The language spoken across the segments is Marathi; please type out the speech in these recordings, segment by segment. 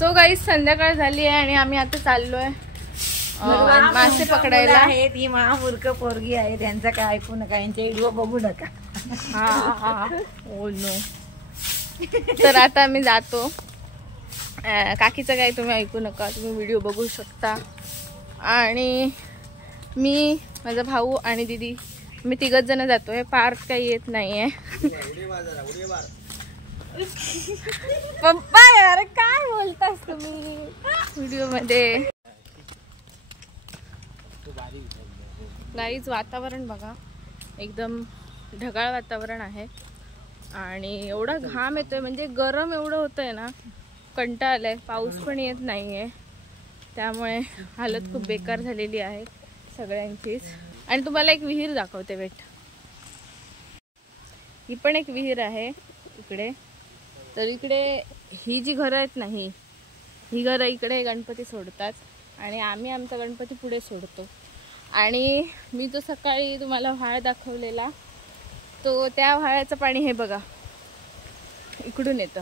सो गाईस संध्याकाळ झाली आहे आणि आम्ही आता चाललोय मासे पकडायला. ही महामूर्ख पोरगी आहे, त्यांचं काय ऐकू नका, यांचे व्हिडिओ बघू नका. Oh no. तर आता आम्ही जातो. काकीचं काय तुम्ही ऐकू नका, तुम्ही व्हिडिओ बघू शकता. आणि मी, माझा भाऊ आणि दीदी, मी तिघच जण जातोय. पार्थ काही येत नाहीये. पप्पा यार काय बोलतास तुम्ही व्हिडिओ मध्ये. गाईज वातावरण बघा, एकदम ढगाळ वातावरण आहे आणि एवढा घाम येतोय, म्हणजे गरम एवढं होतंय ना, कंटाळा आलाय. पाऊस पण येत नाहीये, त्यामुळे हालत खूप बेकार झालेली आहे सगळ्यांचीच. आणि तुम्हाला एक विहीर दाखवते, वेट. ही पण एक विहीर आहे इकडे. तर इकडे ही जी घरं आहेत ना, ही घरं इकडे गणपती सोडतात आणि आम्ही आमचा गणपती पुढे सोडतो. आणि मी जो सकाळी तुम्हाला व्हाळ दाखवलेला, तो त्या व्हाळाचं पाणी हे बघा इकडून येतं.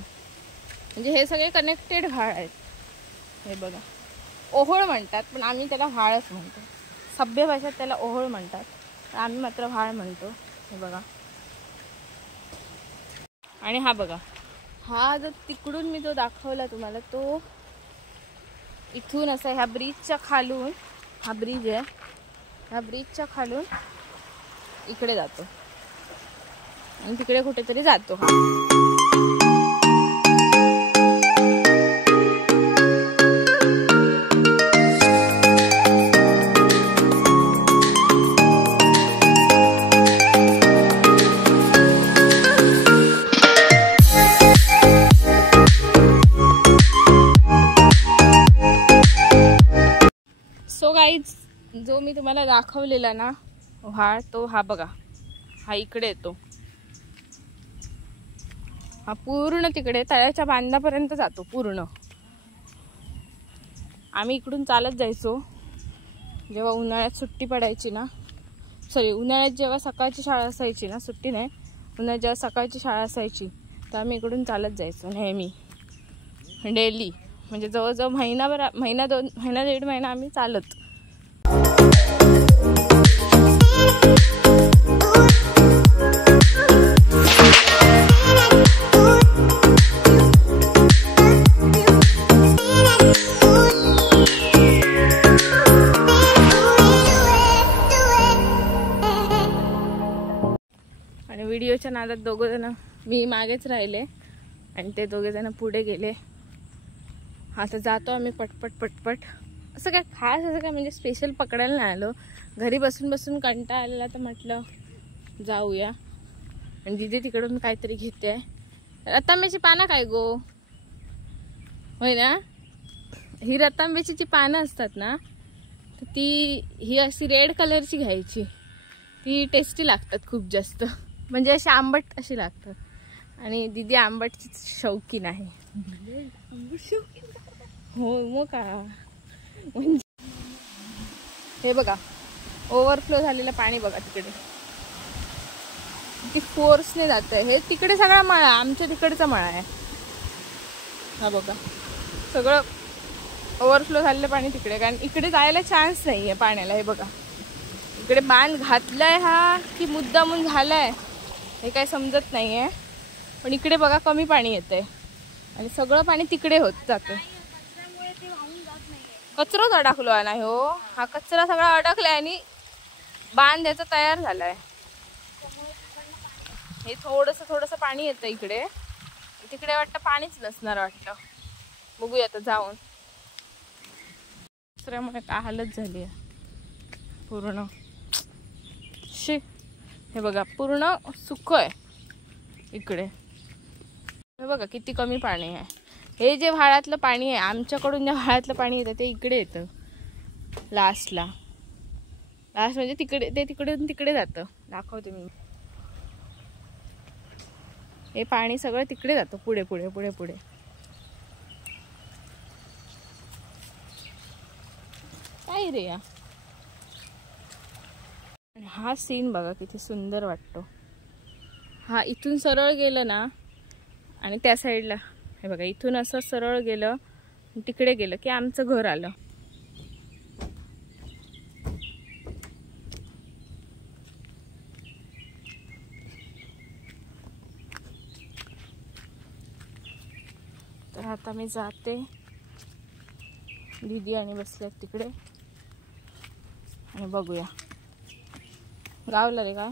म्हणजे हे सगळे कनेक्टेड व्हाळ आहेत. हे बघा, ओहोळ म्हणतात, पण आम्ही त्याला व्हाळच म्हणतो. सभ्य भाषेत त्याला ओहोळ म्हणतात, पण आम्ही मात्र व्हाळ म्हणतो. हे बघा. आणि हा बघा, हा जो तिकडून मी जो दाखवला तुम्हाला, तो इथून असं ह्या ब्रिजच्या खालून, हा ब्रिज आहे, ह्या ब्रिजच्या खालून इकडे जातो आणि तिकडे कुठेतरी जातो. सो गाईज, जो मी तुम्हाला दाखवलेला ना व्हाळ, तो हा बघा, हा इकडे येतो. हा पूर्ण तिकडे तळ्याच्या बांधापर्यंत जातो पूर्ण. आम्ही इकडून चालत जायचो जेव्हा उन्हाळ्यात सुट्टी पडायची ना, उन्हाळ्यात जेव्हा सकाळची शाळा असायची ना, सुट्टी नाही, उन्हाळ्यात जेव्हा सकाळची शाळा असायची, तर आम्ही इकडून चालत जायचो नेहमी, डेली. म्हणजे जवळजवळ महिना दीड महिना आम्ही चालत. आणि व्हिडिओच्या नादात दोघं जण, मी मागेच राहिले आणि ते दोघे जण पुढे गेले. आता जातो आम्ही पटपट पटपट. असं काय खास, असं काय म्हणजे स्पेशल पकडायला नाही आलो. घरी बसून बसून कंटाळा आलेला, तर म्हटलं जाऊया. आणि दिदी तिकडून काहीतरी घेते. रतांब्याची पानं काय गो, होय ना? ही रतांब्याची जी पानं असतात ना, तर ही अशी रेड कलरची घ्यायची. ती टेस्टी लागतात खूप जास्त, म्हणजे अशी आंबट अशी लागतात. आणि दिदी आंबटची शौकीन आहे. हो मग का. हे बघा, ओव्हरफ्लो झालेलं पाणी बघा तिकडे, किती फोर्सने जात आहे. हे तिकडे सगळा मळा, आमच्या तिकडचा मळा आहे. हा बघा, सगळं ओव्हरफ्लो झालेलं पाणी तिकडे, कारण इकडे जायला चान्स नाही आहे पाण्याला. हे बघा, इकडे बांध घातलाय हा की मुद्दामून झालाय हे काही समजत नाही आहे. पण इकडे बघा कमी पाणी येतंय आणि सगळं पाणी तिकडे होत जातं. कचराच अडकलो आहे ना हो, हा कचरा सगळा अडकलाय आणि बांध याचा तयार झालाय. हे थोडंसं पाणी येतं इकडे, तिकडे वाटतं पाणीच नसणार वाटतं. बघूया आता जाऊन. कचऱ्यामुळे काय हालत झाली आहे पूर्ण. शी, हे बघा पूर्ण सुकं आहे इकडे. हे बघा किती कमी पाणी आहे. हे जे व्हाळातलं पाणी आहे, आमच्याकडून जे व्हाळातलं पाणी येतं ते इकडे येतं लास्टला. लास्ट म्हणजे तिकडे, ते तिकडून तिकडे जातं. दाखवते मी. हे पाणी सगळं तिकडे जातं, पुढे पुढे पुढे पुढे. काय रे या. हा सीन बघा किती सुंदर वाटतो. हा इथून सरळ गेलं ना, आणि त्या साईडला हे बघा, इथून असं सरळ गेलं तिकडे गेलं की आमचं घर आलं. तर आता मी जाते. दीदी आणि बसल्यात तिकडे आणि बघूया गावला रे काय.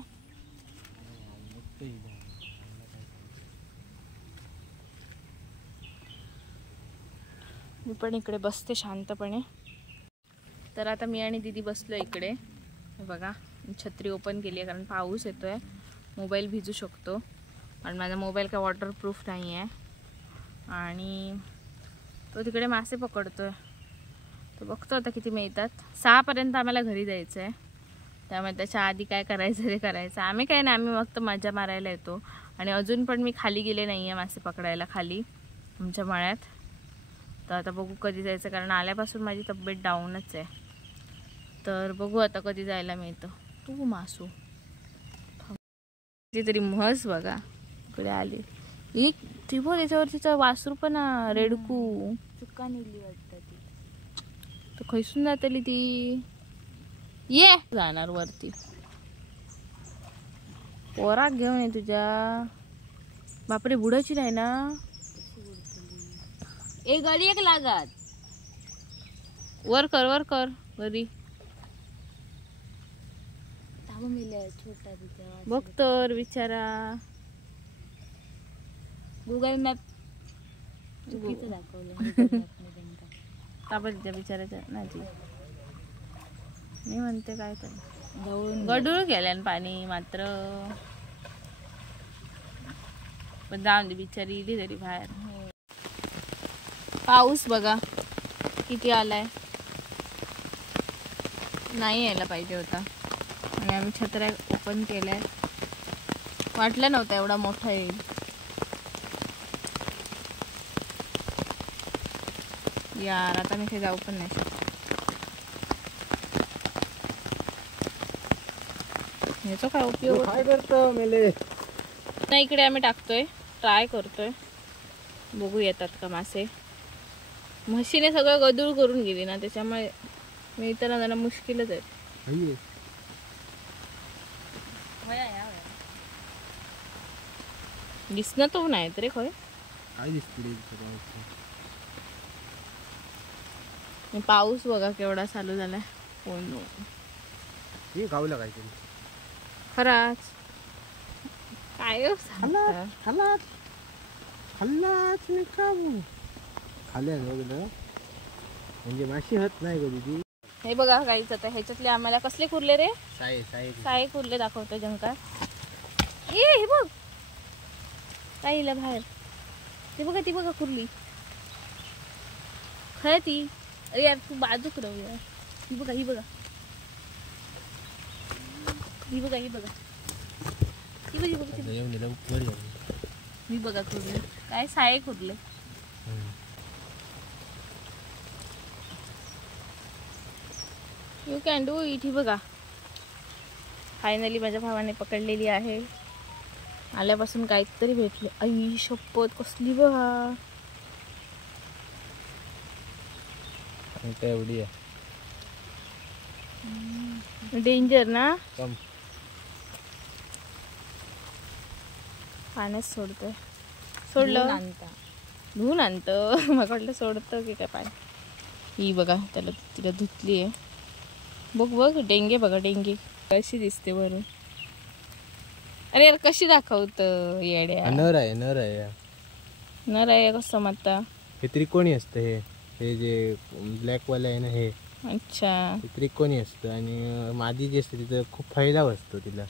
मी पण इकडे बसते शांतपणे. तर आता मी आणि दीदी बसलो इकडे. हे बघा छत्री ओपन केली आहे कारण पाऊस येतोय, मोबाईल भिजू शकतो आणि माझा मोबाईल काय वॉटरप्रूफ नाही आहे. आणि तो तिकडे मासे पकडतोय. तो बघतो आता किती मिळतात. 6 पर्यंत आम्हाला घरी जायचं आहे, त्यामुळे त्याच्या आधी काय करायचं ते करायचं. आम्ही काय नाही, आम्ही फक्त मजा मारायला येतो. आणि अजून पण मी खाली गेले नाही आहे मासे पकडायला खाली आमच्या मळ्यात. तर आता बघू कधी जायचं, कारण आल्यापासून माझी तब्येत डाऊनच आहे. तर बघू आता कधी जायला मिळतं. तू मासू तरी म्हस बघा इकडे आली. एक ती बघ त्याच्यावर तिचं वासरू पण रेडकू चुका नेली वाटतं ती. तर खैसून जातली ती. ये जाणार वरती. पोराक घेऊन ये तुझ्या. बापरे बुडाची नाही ना. ए गाडी एक लागत. वर कर वरी. छोटा बघ तर बिचारा. गुगल मॅप चुकीचं दाखवलं. ताबडच्या बिचाराच्या नाची. मी म्हणते काय तर जाऊन गडूळ गेल्यान पाणी मात्र. पण जाऊन दे बिचारी इली तरी बाहेर. पाऊस बघा किती आलाय. नाही यायला पाहिजे होता. आणि आम्ही छत्र्या ओपन केल्या. वाटलं नव्हतं एवढा मोठा येईल. यार आता मी काही जाऊ पण नाही शकत. याचा काय उपयोग काय करतो मेले. नाही इकडे आम्ही टाकतोय, ट्राय करतोय, बघू येतात का मासे. म्हशीने सगळं गदूळ करून गेली ना, त्याच्यामुळे मिळताना जरा मुश्किलच आहे. दिसणं तो नाही तरी खय पाऊस बघा केवढा चालू झालाय. गावला काहीतरी खराच काय खाल्ल्या म्हणजे माशी हात नाही कधी ती. हे बघा काहीच आता ह्याच्यातले आम्हाला कसले कुर्ले रे. साये कुर्ले दाखवतो जंका. हे बघ काहीला बाहेर. ते बघा ती बघा कुर्ली खरं ती. अरे यार तू बाजूक राहू यार. ही बघा ही बघा ही बघा ही बघा ही बघा ही बघा कुर्ले. काय साये कुर्ले. You can do it. ही बघा फायनली माझ्या भावाने पकडलेली आहे. आल्यापासून काहीतरी भेटले. आई शपथ कसली बघा. एवढी आहे डेंजर ना. कम पाण्यात सोडतोय. सोडलं धुवून आणतं. मग वाटलं सोडतं की काय पाणी. ही बघा त्याला तिला धुतली आहे. बघ बघ डेंगे बघा डेंगे कशी दिसते वरून. अरे यार कशी दाखवत येड्या. नर आहे नर आहे नर आहे कसं म्हणता. हे त्रिकोणी असतं. हे जे ब्लॅक वाले आहे ना हे. अच्छा त्रिकोणी असतं. आणि मादी जी असते तिथं खूप फैलाव असतो. तिला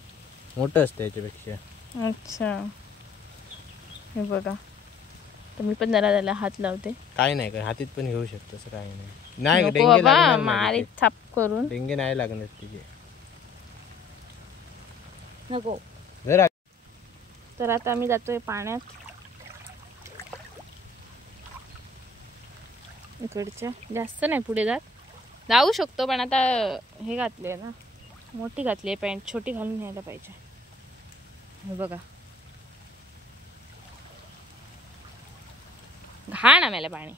मोठं असतं याच्यापेक्षा. अच्छा हे बघा. तर मी पण जरा त्याला हात लावते. काय नाही काय हातीत पण घेऊ शकतो असं काय नाही. नको बाबा मारी थाप करून. डेंगे नाही लागणार तिचे. नको. जरा तर आता आम्ही जातोय पाण्यात. इकडच्या जास्त नाही पुढे जाऊ शकतो, पण आता हे घातले ना मोठी घातली आहे पॅन्ट. छोटी घालून न्यायला पाहिजे. हे बघा घाण आम्हाला पाणी.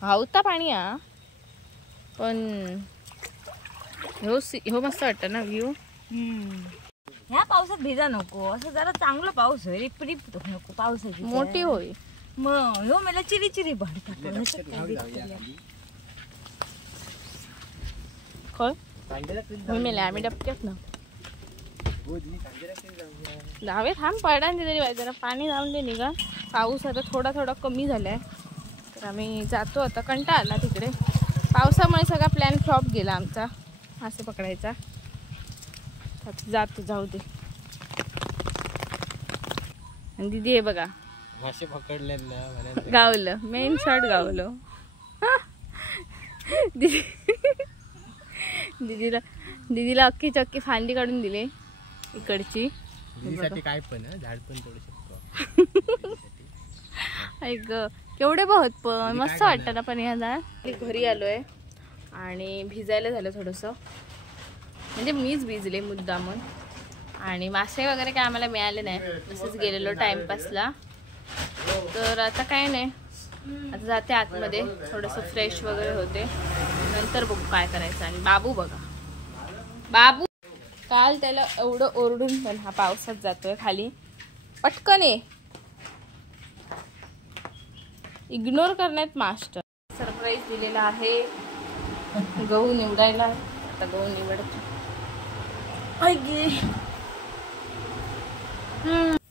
हावता पाणी हा पण ह्यो मस्त वाटतं ना व्ह्यू. ह्या पावसात भिजा नको, असं जरा चांगलं पाऊस होय, रिप नको पावसाची मोठी होई. मग ह्यो मला चिरी चिरी भरतात. खय मेले आम्ही डबक्यात ना जावे थांब पडा तरी पाहिजे जरा पाणी जाऊन दे निघा. पाऊस आता थोडा थोडा कमी झालाय तर आम्ही जातो आता. कंटाळा आला तिकडे पावसामुळे सगळा प्लॅन फ्लॉप गेला आमचा मासे पकडायचा. आता जातो जाऊ दे. आणि दीदी हे बघा मासे पकडले ना गावलं मेन शॉट गावलं. दीदीला अख्खी चक्की फांदी काढून दिली इकडची. दीदीसाठी काय पण झाड पण तोडू शकतो. ऐक केवढे बहुत पण मस्त वाटतं ना. पण ह्या झाड घरी आलोय आणि भिजायला झालं थोडंसं, म्हणजे मीच भिजले मुद्दामून. आणि मासे वगैरे काय आम्हाला मिळाले नाही, तसंच गेलेलो टाइमपासला. तर आता काय नाही, आता जाते आतमध्ये थोडंसं फ्रेश वगैरे होते, नंतर बघू काय करायचं. आणि बाबू बघा, बाबू काल त्याला एवढं ओरडून पण हा पावसात जातोय खाली. पटकन ये, इग्नोर करण्यात मास्टर. सरप्राईज दिलेला आहे गहू निवडायला. आता गहू निवडतो.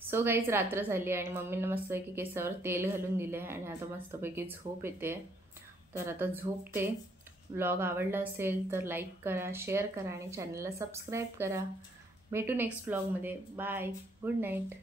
सो गाईच रात्र झाली आणि मम्मीनं मस्तपैकी केसावर तेल घालून दिले आणि आता मस्तपैकी झोप येते. तर आता झोपते. व्लॉग आवडला असेल तर लाईक करा, शेअर करा आणि चॅनलला सबस्क्राईब करा. भेटू नेक्स्ट व्लॉगमध्ये. Bye, good night.